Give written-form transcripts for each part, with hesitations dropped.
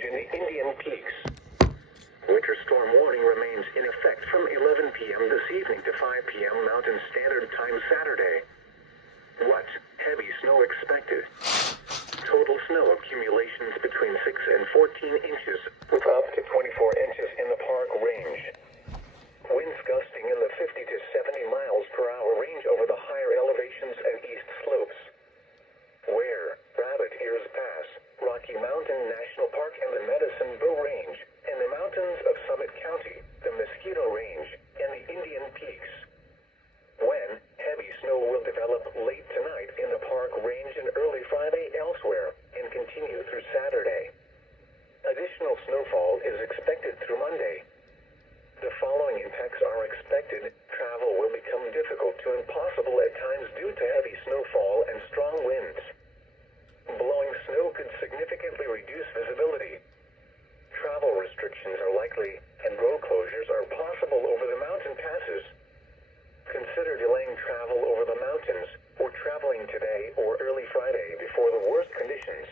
Range in the Indian Peaks. Winter storm warning remains in effect from 11 p.m. this evening to 5 p.m. Mountain Standard Time Saturday. What? Heavy snow expected. Total snow accumulations between 6 and 14 inches, with up to 24 inches in the Park Range. Winds gusting in the 50 to 70 miles per hour range over the higher elevations and east slopes. Where Rabbit Ears Pass, Rocky Mountain National Park and the Medicine Bow Range, and the mountains of Summit County, the Mosquito Range, and the Indian Peaks. When heavy snow will develop late tonight in the Park Range and early Friday elsewhere, and continue through Saturday. Additional snowfall is expected through Monday. The following impacts are expected. Travel will become difficult to impossible at times due to heavy snowfall and strong winds. Blowing snow could significantly reduce visibility. Travel restrictions are likely, and road closures are possible over the mountain passes. Consider delaying travel over the mountains, or traveling today or early Friday before the worst conditions.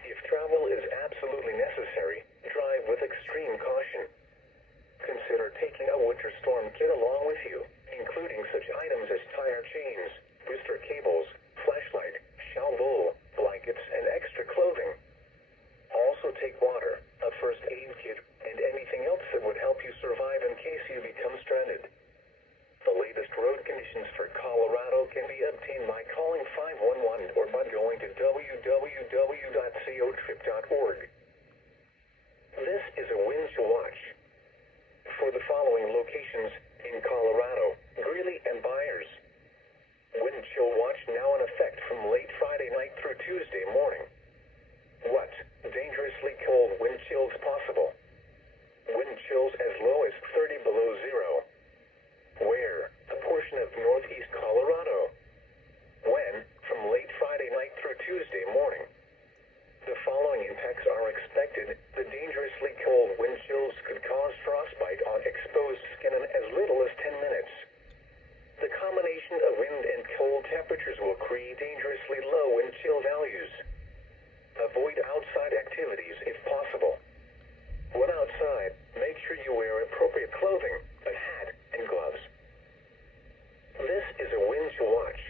If travel is absolutely necessary, drive with extreme caution. Consider taking a winter storm kit along with you, including such items as tire chains, booster cables, flashlight, shovel, blankets, and extra clothing. Also take water, a first aid kit, and anything else that would help you survive in case you become stranded. The latest road conditions for Colorado can be obtained by calling 511 or by going to www.cotrip.org. This is a wind to watch. For the following locations in Colorado, Greeley and Byers. Wind chill watch now in effect from late Friday night through Tuesday morning. What? Dangerously cold wind chills possible. Wind chills as low as 30 below zero. Where? A portion of northeast Colorado. When? From late Friday night through Tuesday morning. The following impacts are expected. The dangerously cold wind chills could cause frostbite on exposed skin in as little as 10 minutes. The combination of wind and cold temperatures will create dangerously low wind chill values. Avoid outside activities if possible. When outside, make sure you wear appropriate clothing, a hat, and gloves. This is a wind to watch.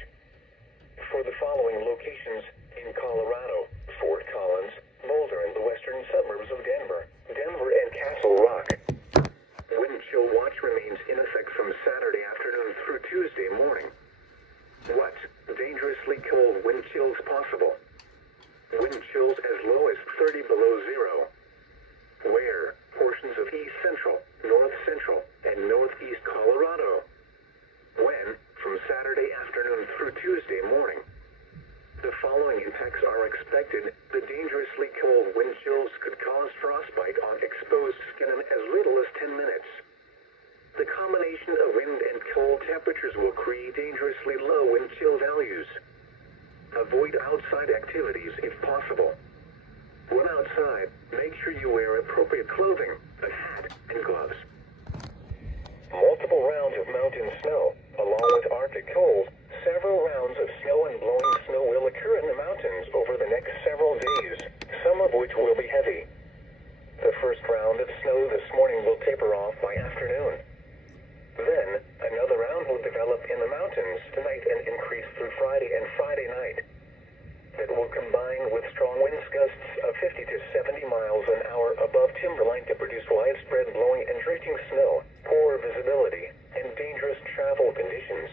For the following locations in Colorado, Fort Collins, Boulder, and the western suburbs of Denver, and Castle Rock. Wind chill watch remains in effect from Saturday afternoon through Tuesday morning. What? Dangerously cold wind chills possible. Wind chills as low as 30 below zero. Where? Portions of east central, north central, and northeast Colorado. When? From Saturday afternoon through Tuesday morning. The following impacts are expected. The dangerously cold wind chills could cause frostbite on exposed skin in as little as 10 minutes. The combination of wind and cold temperatures will create dangerously low wind chill values. Avoid outside activities if possible. When outside, make sure you wear appropriate clothing, a hat, and gloves. Multiple rounds of mountain snow, along with Arctic cold. Several rounds of snow and blowing snow will occur in the mountains over the next several days, some of which will be heavy. The first round of snow this morning will taper off by afternoon. Then, another round will develop in the mountains tonight and increase through Friday and Friday night. That will combine with strong wind gusts of 50 to 70 miles an hour above timberline to produce widespread blowing and drifting snow, poor visibility, and dangerous travel conditions.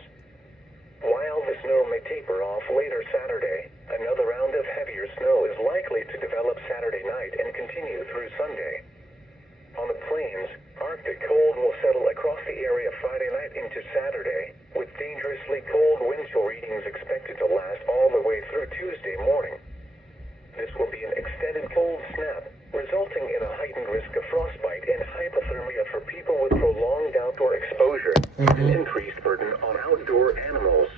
While the snow may taper off later Saturday, another round of heavier snow is likely to develop Saturday night and continue through Sunday. On the plains, Arctic cold will settle across the area Friday night into Saturday, with dangerously cold wind chill readings expected to last all the way through Tuesday morning. This will be an extended cold snap, resulting in a heightened risk of frostbite and hypothermia for people with prolonged outdoor exposure, and increased burden on outdoor animals.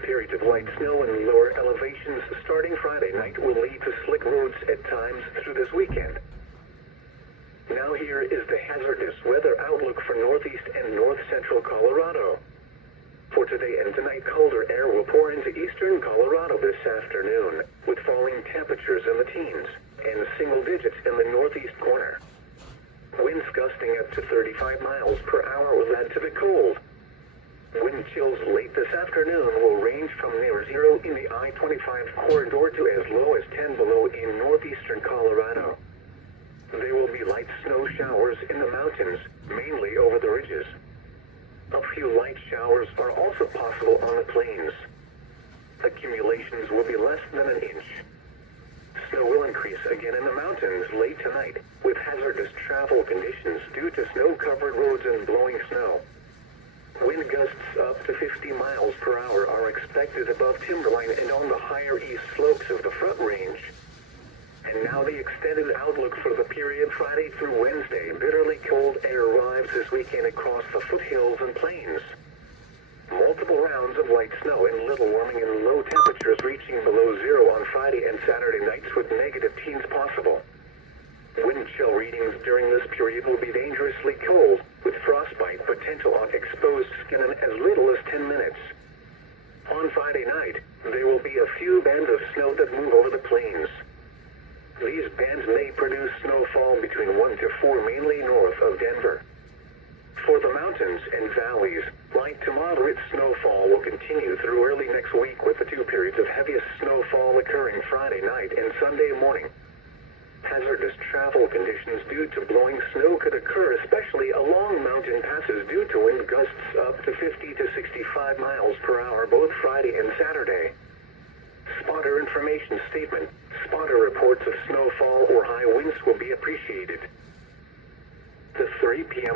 Periods of light snow in lower elevations starting Friday night will lead to slick roads at times through this weekend. Now here is the hazardous weather outlook for northeast and north central Colorado. For today and tonight, colder air will pour into eastern Colorado this afternoon, with falling temperatures in the teens and single digits in the northeast corner. Winds gusting up to 35 miles per hour will add to the cold. Wind chills late this afternoon will range from near zero in the I-25 corridor to as low as 10 below in northeastern Colorado. There will be light snow showers in the mountains, mainly over the ridges. A few light showers are also possible on the plains. Accumulations will be less than an inch. Snow will increase again in the mountains late tonight, with hazardous travel conditions due to snow-covered roads and blowing snow. Wind gusts up to 50 miles per hour are expected above timberline and on the higher east slopes of the Front Range. And now the extended outlook for the period Friday through Wednesday. Bitterly cold air arrives this weekend across the foothills and plains. Multiple rounds of light snow and little warming and low temperatures reaching below zero on Friday and Saturday nights with negative teens possible. Wind chill readings during this period will be dangerously cold, with frostbite potential on exposed skin in as little as 10 minutes. On Friday night, there will be a few bands of snow that move over the plains. These bands may produce snowfall between 1 to 4 mainly north of Denver. For the mountains and valleys, light to moderate snowfall will continue through early next week, with the two periods of heaviest snowfall occurring Friday night and Sunday morning. Hazardous travel conditions due to blowing snow could occur, especially along mountain passes due to wind gusts up to 50 to 65 miles per hour both Friday and Saturday. Spotter information statement. Spotter reports of snowfall or high winds will be appreciated. The 3 p.m.